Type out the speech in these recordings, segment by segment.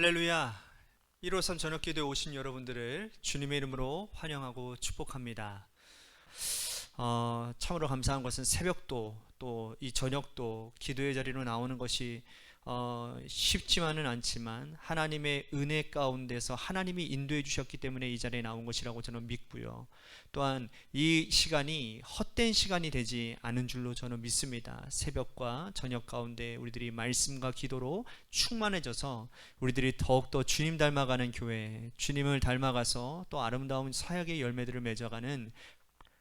할렐루야. 1호선 저녁기도에 오신 여러분들을 주님의 이름으로 환영하고 축복합니다. 참으로 감사한 것은 새벽도 또 이 저녁도 기도의 자리로 나오는 것이 쉽지만은 않지만 하나님의 은혜 가운데서 하나님이 인도해 주셨기 때문에 이 자리에 나온 것이라고 저는 믿고요. 또한 이 시간이 헛된 시간이 되지 않은 줄로 저는 믿습니다. 새벽과 저녁 가운데 우리들이 말씀과 기도로 충만해져서 우리들이 더욱더 주님 닮아가는 교회, 주님을 닮아가서 또 아름다운 사역의 열매들을 맺어가는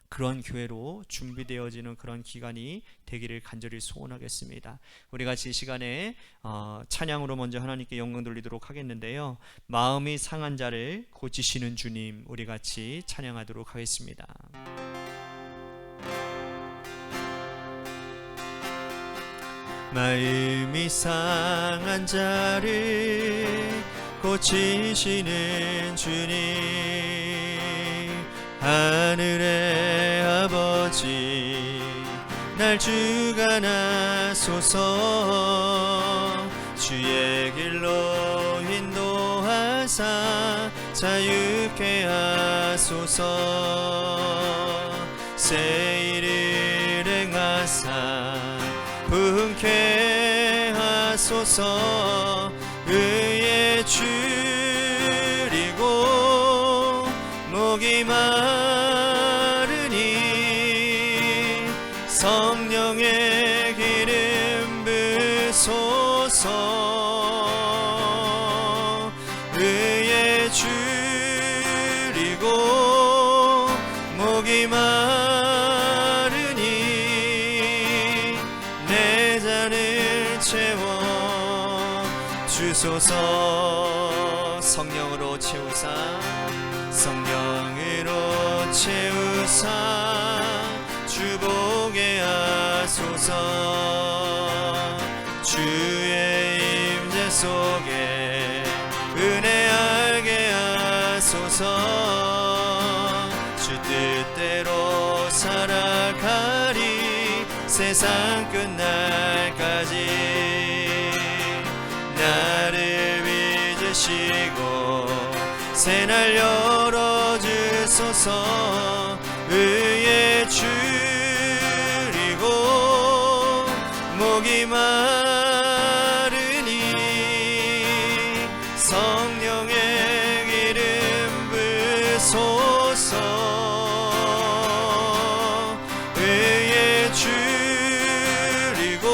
그런 교회로 준비되어지는 그런 기간이 되기를 간절히 소원하겠습니다. 우리 같이 이 시간에 찬양으로 먼저 하나님께 영광 돌리도록 하겠는데요, 마음이 상한 자를 고치시는 주님, 우리 같이 찬양하도록 하겠습니다. 마음이 상한 자를 고치시는 주님, 하늘의 아버지 날 주관하소서. 주의 길로 인도하사 자유케 하소서. 새 일을 행하사 부흥케 하소서. 의에 줄이고 목이 마르니 성령의 기름 부소서. 의에 줄이고 목이 마르니 내 잔을 채워 주소서. 성령으로 채우사, 성령으로 채우사 주보게 하소서. 주의 임재 속에 은혜 알게 하소서. 주 뜻대로 살아가리 세상 끝날까지. 나를 빚으시고 새날 열어주소서. 의에 줄이고 목이 마르니 성령의 기름 부소서. 의에 줄이고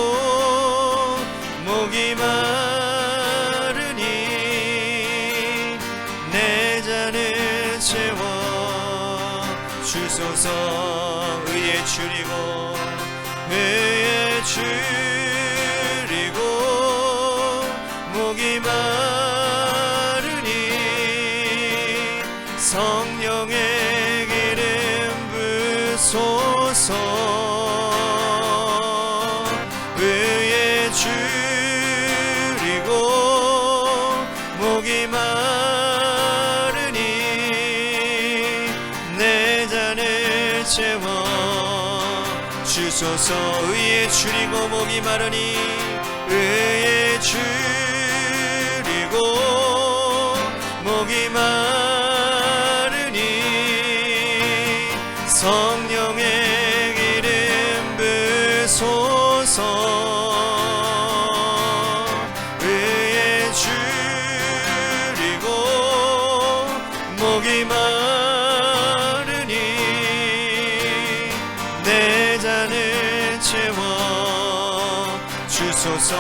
목이 마르니 내 잔을 채워 주소서. 의에 줄이고 의에 줄이고 목이 마르니 성령의 기름 부소서. 의에 줄이고 목이 마르니 내 잔을 채워 주소서. 의에 줄이고 목이 마르니 의에 줄이고 목이 마르니 성령의 기름 부소서. 의에 줄이고 목이 마르니 내 잔을 채워 주소서.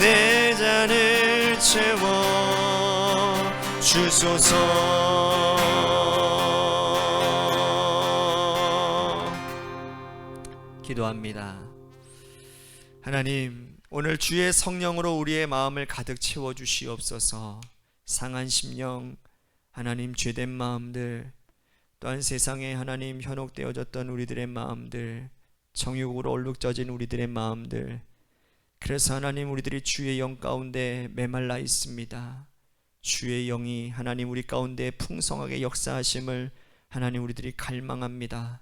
내 잔을 채워 주소서. 기도합니다. 하나님, 오늘 주의 성령으로 우리의 마음을 가득 채워 주시옵소서. 상한 심령, 하나님 죄된 마음들, 또한 세상에 하나님 현혹되어졌던 우리들의 마음들, 정욕으로 얼룩져진 우리들의 마음들, 그래서 하나님 우리들이 주의 영 가운데 메말라 있습니다. 주의 영이 하나님 우리 가운데 풍성하게 역사하심을 하나님 우리들이 갈망합니다.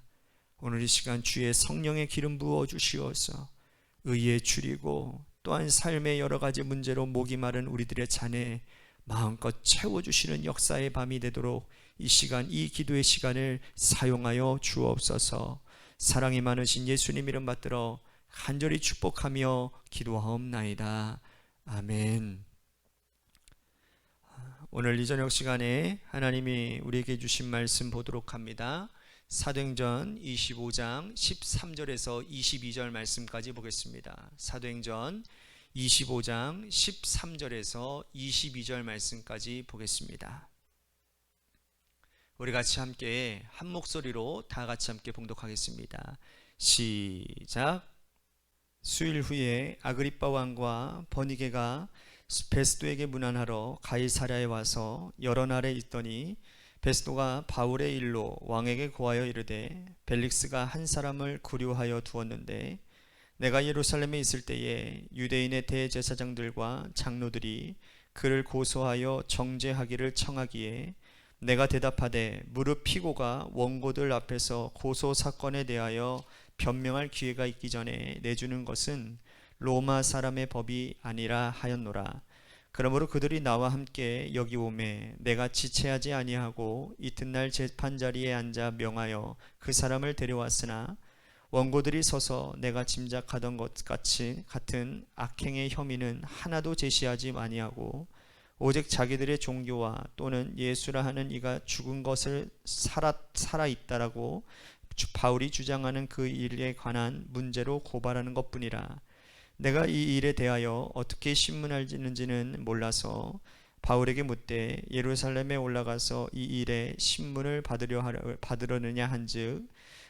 오늘 이 시간 주의 성령의 기름 부어 주시어서 의에 줄이고 또한 삶의 여러 가지 문제로 목이 마른 우리들의 잔에 마음껏 채워주시는 역사의 밤이 되도록 이 시간, 이 기도의 시간을 사용하여 주옵소서. 사랑이 많으신 예수님 이름 받들어 간절히 축복하며 기도하옵나이다. 아멘. 오늘 이 저녁 시간에 하나님이 우리에게 주신 말씀 보도록 합니다. 사도행전 25장 13절에서 22절 말씀까지 보겠습니다. 사도행전 25장 13절에서 22절 말씀까지 보겠습니다. 우리 같이 함께 한 목소리로 다 같이 함께 봉독하겠습니다. 시작. 수일 후에 아그리빠 왕과 버니게가 베스도에게 문안하러 가이사랴에 와서 여러 날에 있더니 베스도가 바울의 일로 왕에게 고하여 이르되 벨릭스가 한 사람을 구류하여 두었는데 내가 예루살렘에 있을 때에 유대인의 대제사장들과 장로들이 그를 고소하여 정죄하기를 청하기에 내가 대답하되 무릇 피고가 원고들 앞에서 고소 사건에 대하여 변명할 기회가 있기 전에 내주는 것은 로마 사람의 법이 아니라 하였노라. 그러므로 그들이 나와 함께 여기 오매 내가 지체하지 아니하고 이튿날 재판 자리에 앉아 명하여 그 사람을 데려왔으나 원고들이 서서 내가 짐작하던 것 같은 악행의 혐의는 하나도 제시하지 아니하고 오직 자기들의 종교와 또는 예수라 하는 이가 죽은 것을 살아있다라고 바울이 주장하는 그 일에 관한 문제로 고발하는 것뿐이라. 내가 이 일에 대하여 어떻게 신문할지는 몰라서 바울에게 묻되 예루살렘에 올라가서 이 일에 신문을 받으려느냐 한즉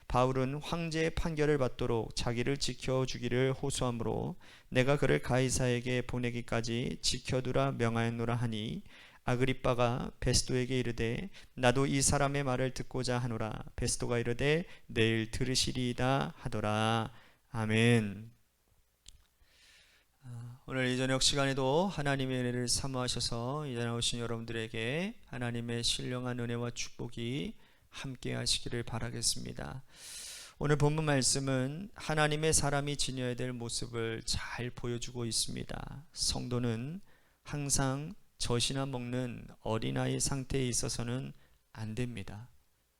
바울은 황제의 판결을 받도록 자기를 지켜주기를 호소하므로 내가 그를 가이사에게 보내기까지 지켜두라 명하였노라 하니 아그리빠가 베스도에게 이르되 나도 이 사람의 말을 듣고자 하노라. 베스도가 이르되 내일 들으시리이다 하더라. 아멘. 오늘 이 저녁 시간에도 하나님의 은혜를 사모하셔서 이 자리에 오신 여러분들에게 하나님의 신령한 은혜와 축복이 함께 하시기를 바라겠습니다. 오늘 본문 말씀은 하나님의 사람이 지녀야 될 모습을 잘 보여주고 있습니다. 성도는 항상 젖이나 먹는 어린아이 상태에 있어서는 안 됩니다.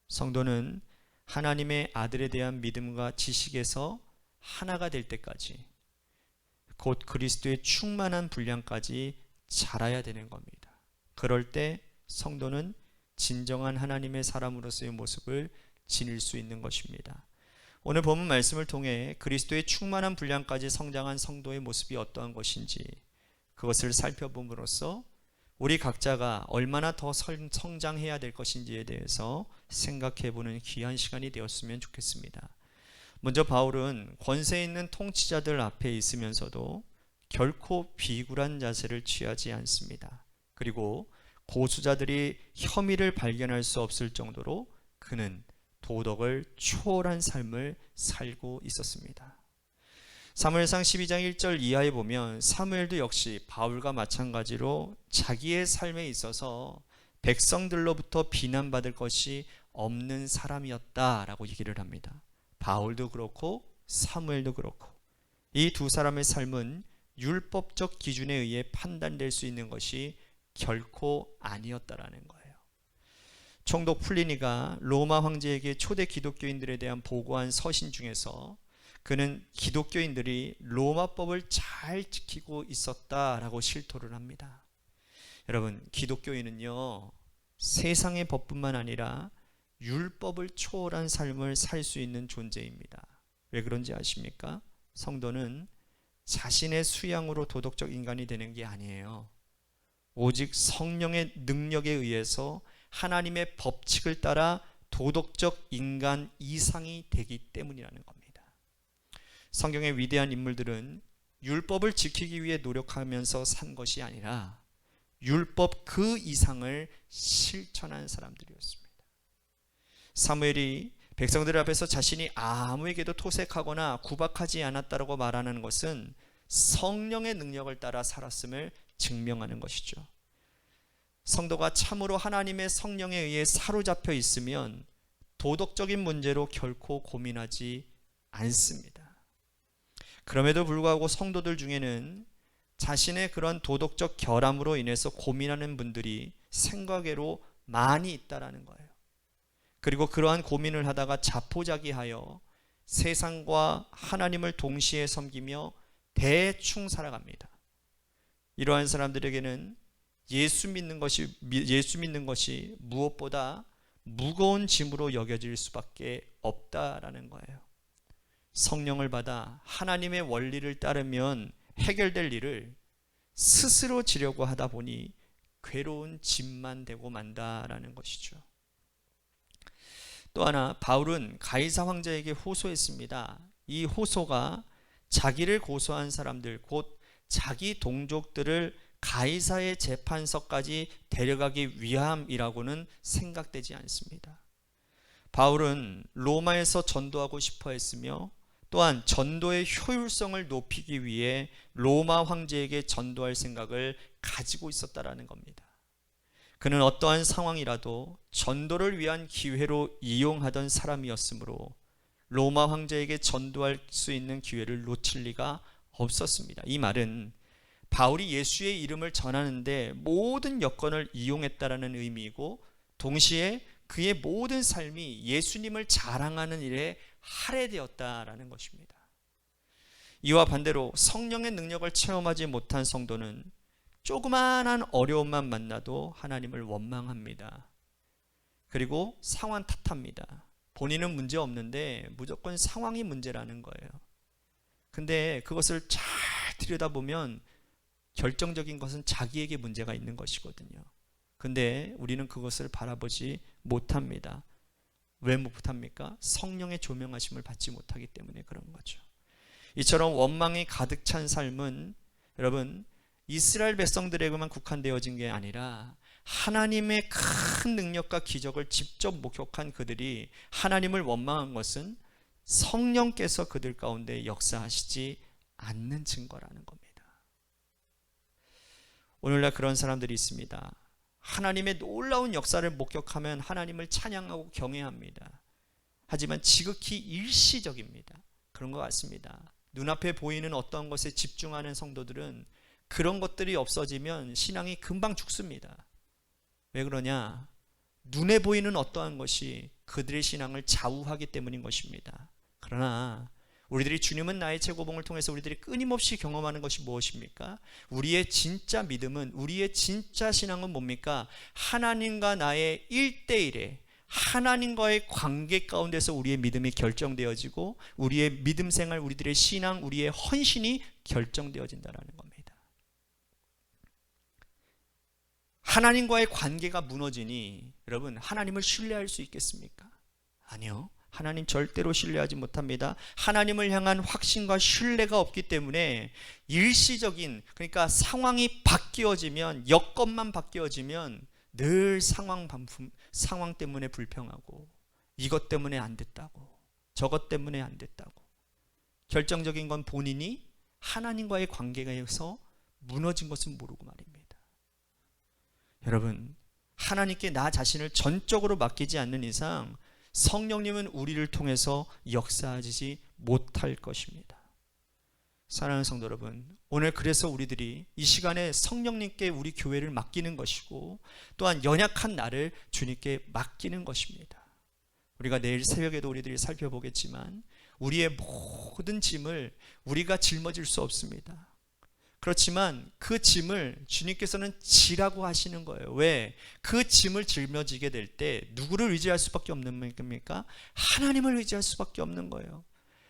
성도는 하나님의 아들에 대한 믿음과 지식에서 하나가 될 때까지 곧 그리스도의 충만한 분량까지 자라야 되는 겁니다. 그럴 때 성도는 진정한 하나님의 사람으로서의 모습을 지닐 수 있는 것입니다. 오늘 본문 말씀을 통해 그리스도의 충만한 분량까지 성장한 성도의 모습이 어떠한 것인지 그것을 살펴봄으로써 우리 각자가 얼마나 더 성장해야 될 것인지에 대해서 생각해보는 귀한 시간이 되었으면 좋겠습니다. 먼저 바울은 권세 있는 통치자들 앞에 있으면서도 결코 비굴한 자세를 취하지 않습니다. 그리고 고수자들이 혐의를 발견할 수 없을 정도로 그는 도덕을 초월한 삶을 살고 있었습니다. 사무엘상 12장 1절 이하에 보면 사무엘도 역시 바울과 마찬가지로 자기의 삶에 있어서 백성들로부터 비난받을 것이 없는 사람이었다라고 얘기를 합니다. 바울도 그렇고 사무엘도 그렇고 이 두 사람의 삶은 율법적 기준에 의해 판단될 수 있는 것이 결코 아니었다라는 거예요. 총독 플리니가 로마 황제에게 초대 기독교인들에 대한 보고한 서신 중에서 그는 기독교인들이 로마법을 잘 지키고 있었다라고 실토를 합니다. 여러분, 기독교인은요 세상의 법뿐만 아니라 율법을 초월한 삶을 살 수 있는 존재입니다. 왜 그런지 아십니까? 성도는 자신의 수양으로 도덕적 인간이 되는 게 아니에요. 오직 성령의 능력에 의해서 하나님의 법칙을 따라 도덕적 인간 이상이 되기 때문이라는 겁니다. 성경의 위대한 인물들은 율법을 지키기 위해 노력하면서 산 것이 아니라 율법 그 이상을 실천한 사람들이었습니다. 사무엘이 백성들 앞에서 자신이 아무에게도 토색하거나 구박하지 않았다고 말하는 것은 성령의 능력을 따라 살았음을 증명하는 것이죠. 성도가 참으로 하나님의 성령에 의해 사로잡혀 있으면 도덕적인 문제로 결코 고민하지 않습니다. 그럼에도 불구하고 성도들 중에는 자신의 그런 도덕적 결함으로 인해서 고민하는 분들이 생각외로 많이 있다라는 거예요. 그리고 그러한 고민을 하다가 자포자기하여 세상과 하나님을 동시에 섬기며 대충 살아갑니다. 이러한 사람들에게는 예수 믿는 것이 무엇보다 무거운 짐으로 여겨질 수밖에 없다라는 거예요. 성령을 받아 하나님의 원리를 따르면 해결될 일을 스스로 지려고 하다 보니 괴로운 짐만 되고 만다라는 것이죠. 또 하나, 바울은 가이사 황제에게 호소했습니다. 이 호소가 자기를 고소한 사람들, 곧 자기 동족들을 가이사의 재판서까지 데려가기 위함이라고는 생각되지 않습니다. 바울은 로마에서 전도하고 싶어 했으며 또한 전도의 효율성을 높이기 위해 로마 황제에게 전도할 생각을 가지고 있었다라는 겁니다. 그는 어떠한 상황이라도 전도를 위한 기회로 이용하던 사람이었으므로 로마 황제에게 전도할 수 있는 기회를 놓칠 리가 없었습니다. 이 말은 바울이 예수의 이름을 전하는데 모든 여건을 이용했다라는 의미이고, 동시에 그의 모든 삶이 예수님을 자랑하는 일에 할애되었다라는 것입니다. 이와 반대로 성령의 능력을 체험하지 못한 성도는 조그마한 어려움만 만나도 하나님을 원망합니다. 그리고 상황 탓합니다. 본인은 문제 없는데 무조건 상황이 문제라는 거예요. 근데 그것을 잘 들여다보면 결정적인 것은 자기에게 문제가 있는 것이거든요. 근데 우리는 그것을 바라보지 못합니다. 왜 못합니까? 성령의 조명하심을 받지 못하기 때문에 그런 거죠. 이처럼 원망이 가득 찬 삶은 여러분 이스라엘 백성들에게만 국한되어진 게 아니라 하나님의 큰 능력과 기적을 직접 목격한 그들이 하나님을 원망한 것은 성령께서 그들 가운데 역사하시지 않는 증거라는 겁니다. 오늘날 그런 사람들이 있습니다. 하나님의 놀라운 역사를 목격하면 하나님을 찬양하고 경외합니다. 하지만 지극히 일시적입니다. 그런 것 같습니다. 눈앞에 보이는 어떤 것에 집중하는 성도들은 그런 것들이 없어지면 신앙이 금방 죽습니다. 왜 그러냐? 눈에 보이는 어떠한 것이 그들의 신앙을 좌우하기 때문인 것입니다. 그러나 우리들이 주님은 나의 최고봉을 통해서 우리들이 끊임없이 경험하는 것이 무엇입니까? 우리의 진짜 믿음은, 우리의 진짜 신앙은 뭡니까? 하나님과 나의 1대1의 하나님과의 관계 가운데서 우리의 믿음이 결정되어지고 우리의 믿음 생활, 우리들의 신앙, 우리의 헌신이 결정되어진다는 겁니다. 하나님과의 관계가 무너지니 여러분 하나님을 신뢰할 수 있겠습니까? 아니요. 하나님 절대로 신뢰하지 못합니다. 하나님을 향한 확신과 신뢰가 없기 때문에 일시적인, 그러니까 상황이 바뀌어지면, 여건만 바뀌어지면 늘 상황 때문에 불평하고, 이것 때문에 안 됐다고, 저것 때문에 안 됐다고. 결정적인 건 본인이 하나님과의 관계에서 무너진 것은 모르고 말입니다. 여러분, 하나님께 나 자신을 전적으로 맡기지 않는 이상 성령님은 우리를 통해서 역사하지 못할 것입니다. 사랑하는 성도 여러분, 오늘 그래서 우리들이 이 시간에 성령님께 우리 교회를 맡기는 것이고 또한 연약한 나를 주님께 맡기는 것입니다. 우리가 내일 새벽에도 우리들이 살펴보겠지만 우리의 모든 짐을 우리가 짊어질 수 없습니다. 그렇지만 그 짐을 주님께서는 지라고 하시는 거예요. 왜? 그 짐을 짊어지게 될 때 누구를 의지할 수밖에 없는 겁니까? 하나님을 의지할 수밖에 없는 거예요.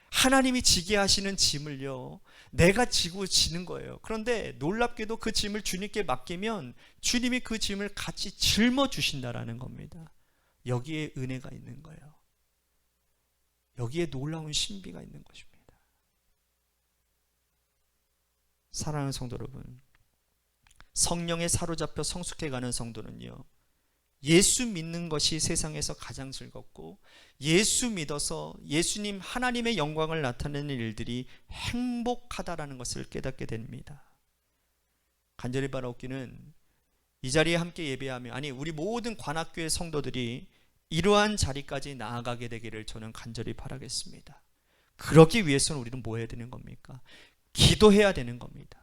하나님이 지게 하시는 짐을요, 내가 지고 지는 거예요. 그런데 놀랍게도 그 짐을 주님께 맡기면 주님이 그 짐을 같이 짊어주신다라는 겁니다. 여기에 은혜가 있는 거예요. 여기에 놀라운 신비가 있는 것입니다. 사랑하는 성도 여러분, 성령에 사로잡혀 성숙해가는 성도는요, 예수 믿는 것이 세상에서 가장 즐겁고 예수 믿어서 예수님 하나님의 영광을 나타내는 일들이 행복하다라는 것을 깨닫게 됩니다. 간절히 바라옵기는 이 자리에 함께 예배하며, 아니 우리 모든 관악교회 성도들이 이러한 자리까지 나아가게 되기를 저는 간절히 바라겠습니다. 그러기 위해서는 우리는 뭐 해야 되는 겁니까? 기도해야 되는 겁니다.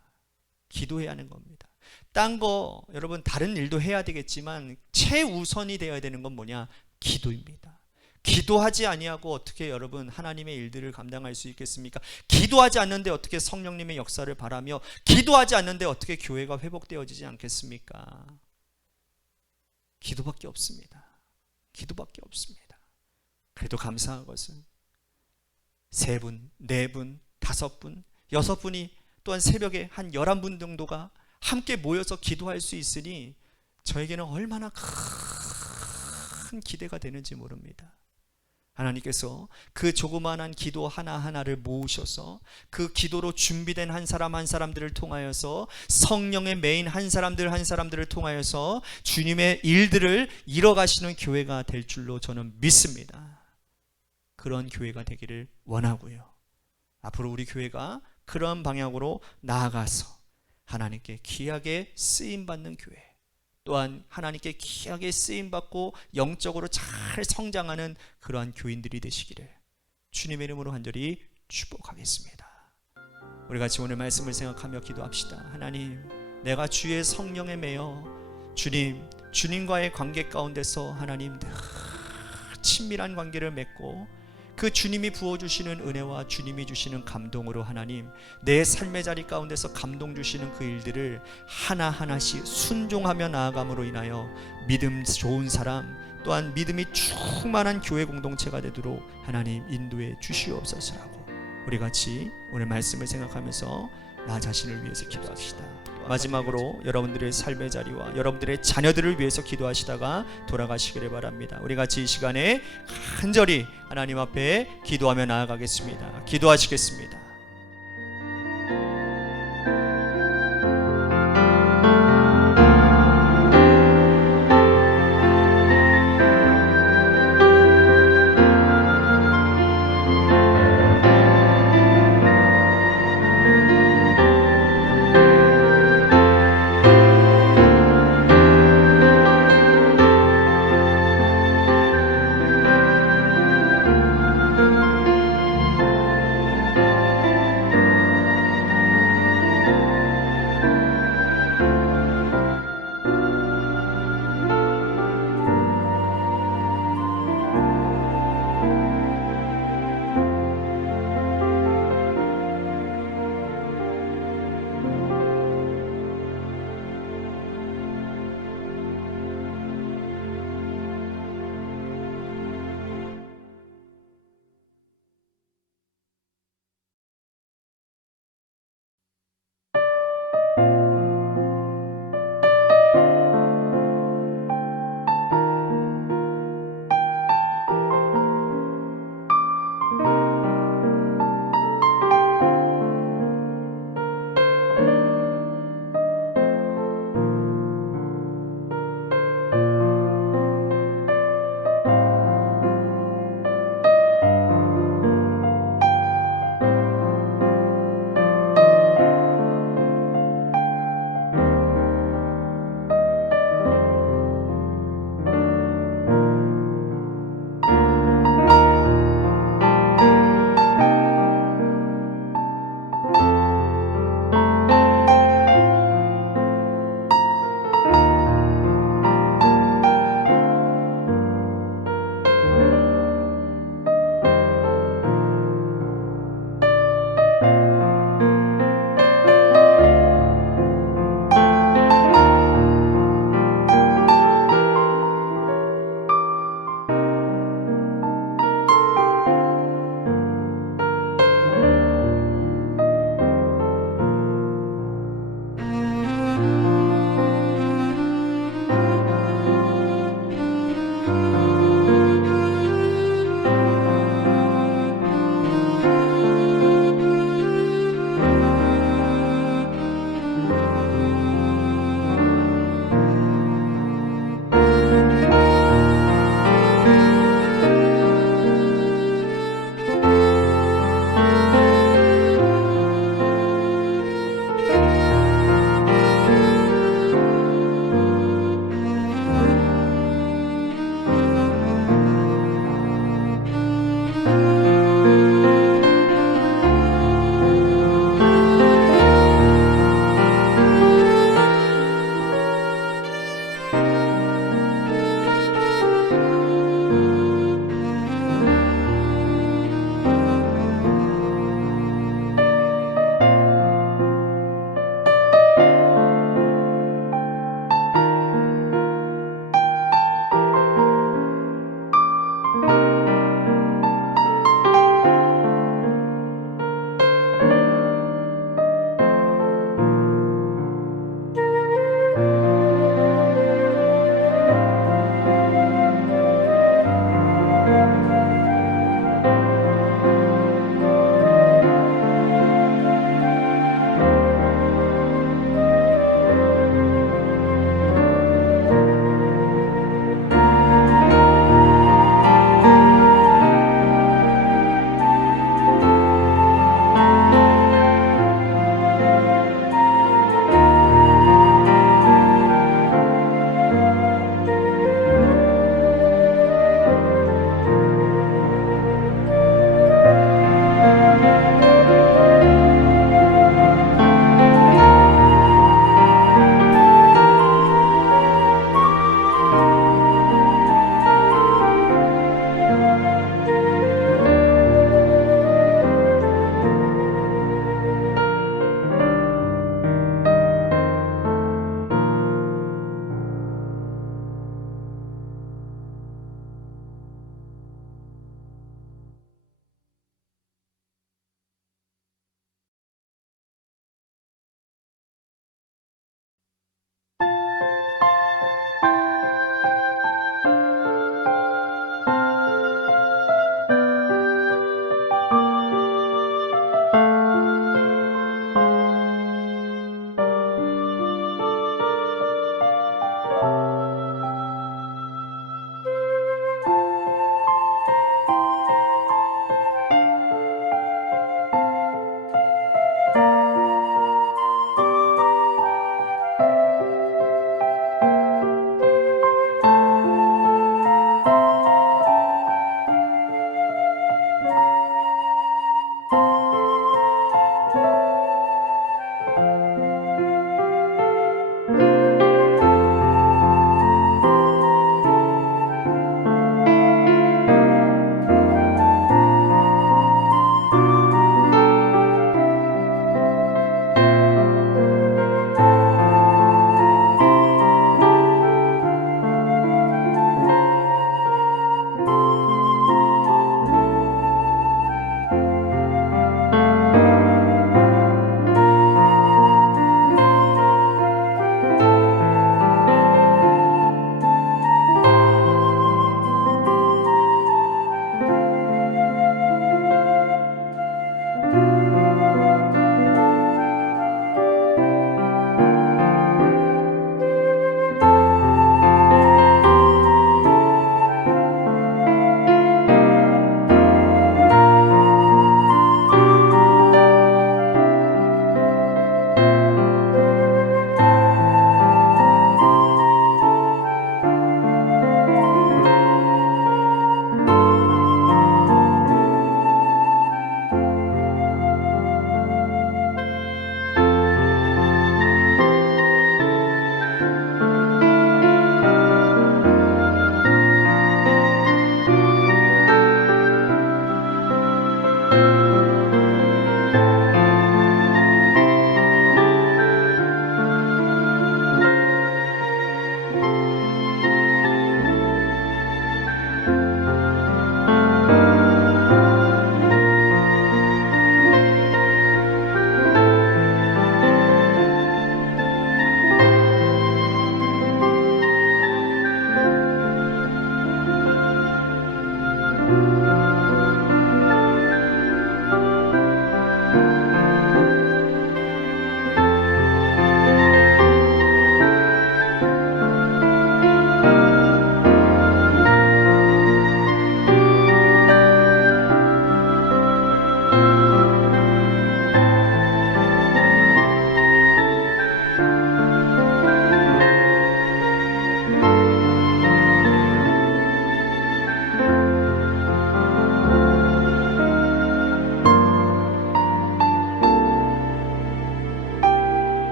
기도해야 하는 겁니다. 딴 거 여러분 다른 일도 해야 되겠지만 최우선이 되어야 되는 건 뭐냐? 기도입니다. 기도하지 아니하고 어떻게 여러분 하나님의 일들을 감당할 수 있겠습니까? 기도하지 않는데 어떻게 성령님의 역사를 바라며, 기도하지 않는데 어떻게 교회가 회복되어지지 않겠습니까? 기도밖에 없습니다. 기도밖에 없습니다. 그래도 감사한 것은 3분, 4분, 5분, 6분이 또한 새벽에 한 11분 정도가 함께 모여서 기도할 수 있으니 저에게는 얼마나 큰 기대가 되는지 모릅니다. 하나님께서 그 조그마한 기도 하나하나를 모으셔서 그 기도로 준비된 한 사람 한 사람들을 통하여서 성령의 메인 한 사람들을 통하여서 주님의 일들을 이뤄가시는 교회가 될 줄로 저는 믿습니다. 그런 교회가 되기를 원하고요. 앞으로 우리 교회가 그런 방향으로 나아가서 하나님께 귀하게 쓰임받는 교회, 또한 하나님께 귀하게 쓰임받고 영적으로 잘 성장하는 그러한 교인들이 되시기를 주님의 이름으로 간절히 축복하겠습니다. 우리 같이 오늘 말씀을 생각하며 기도합시다. 하나님, 내가 주의 성령에 매여 주님과의 관계 가운데서 하나님 친밀한 관계를 맺고 그 주님이 부어주시는 은혜와 주님이 주시는 감동으로 하나님 내 삶의 자리 가운데서 감동 주시는 그 일들을 하나하나씩 순종하며 나아감으로 인하여 믿음 좋은 사람, 또한 믿음이 충만한 교회 공동체가 되도록 하나님 인도해 주시옵소서라고 우리 같이 오늘 말씀을 생각하면서 나 자신을 위해서 기도합시다. 마지막으로 여러분들의 삶의 자리와 여러분들의 자녀들을 위해서 기도하시다가 돌아가시기를 바랍니다. 우리 같이 이 시간에 간절히 하나님 앞에 기도하며 나아가겠습니다. 기도하시겠습니다.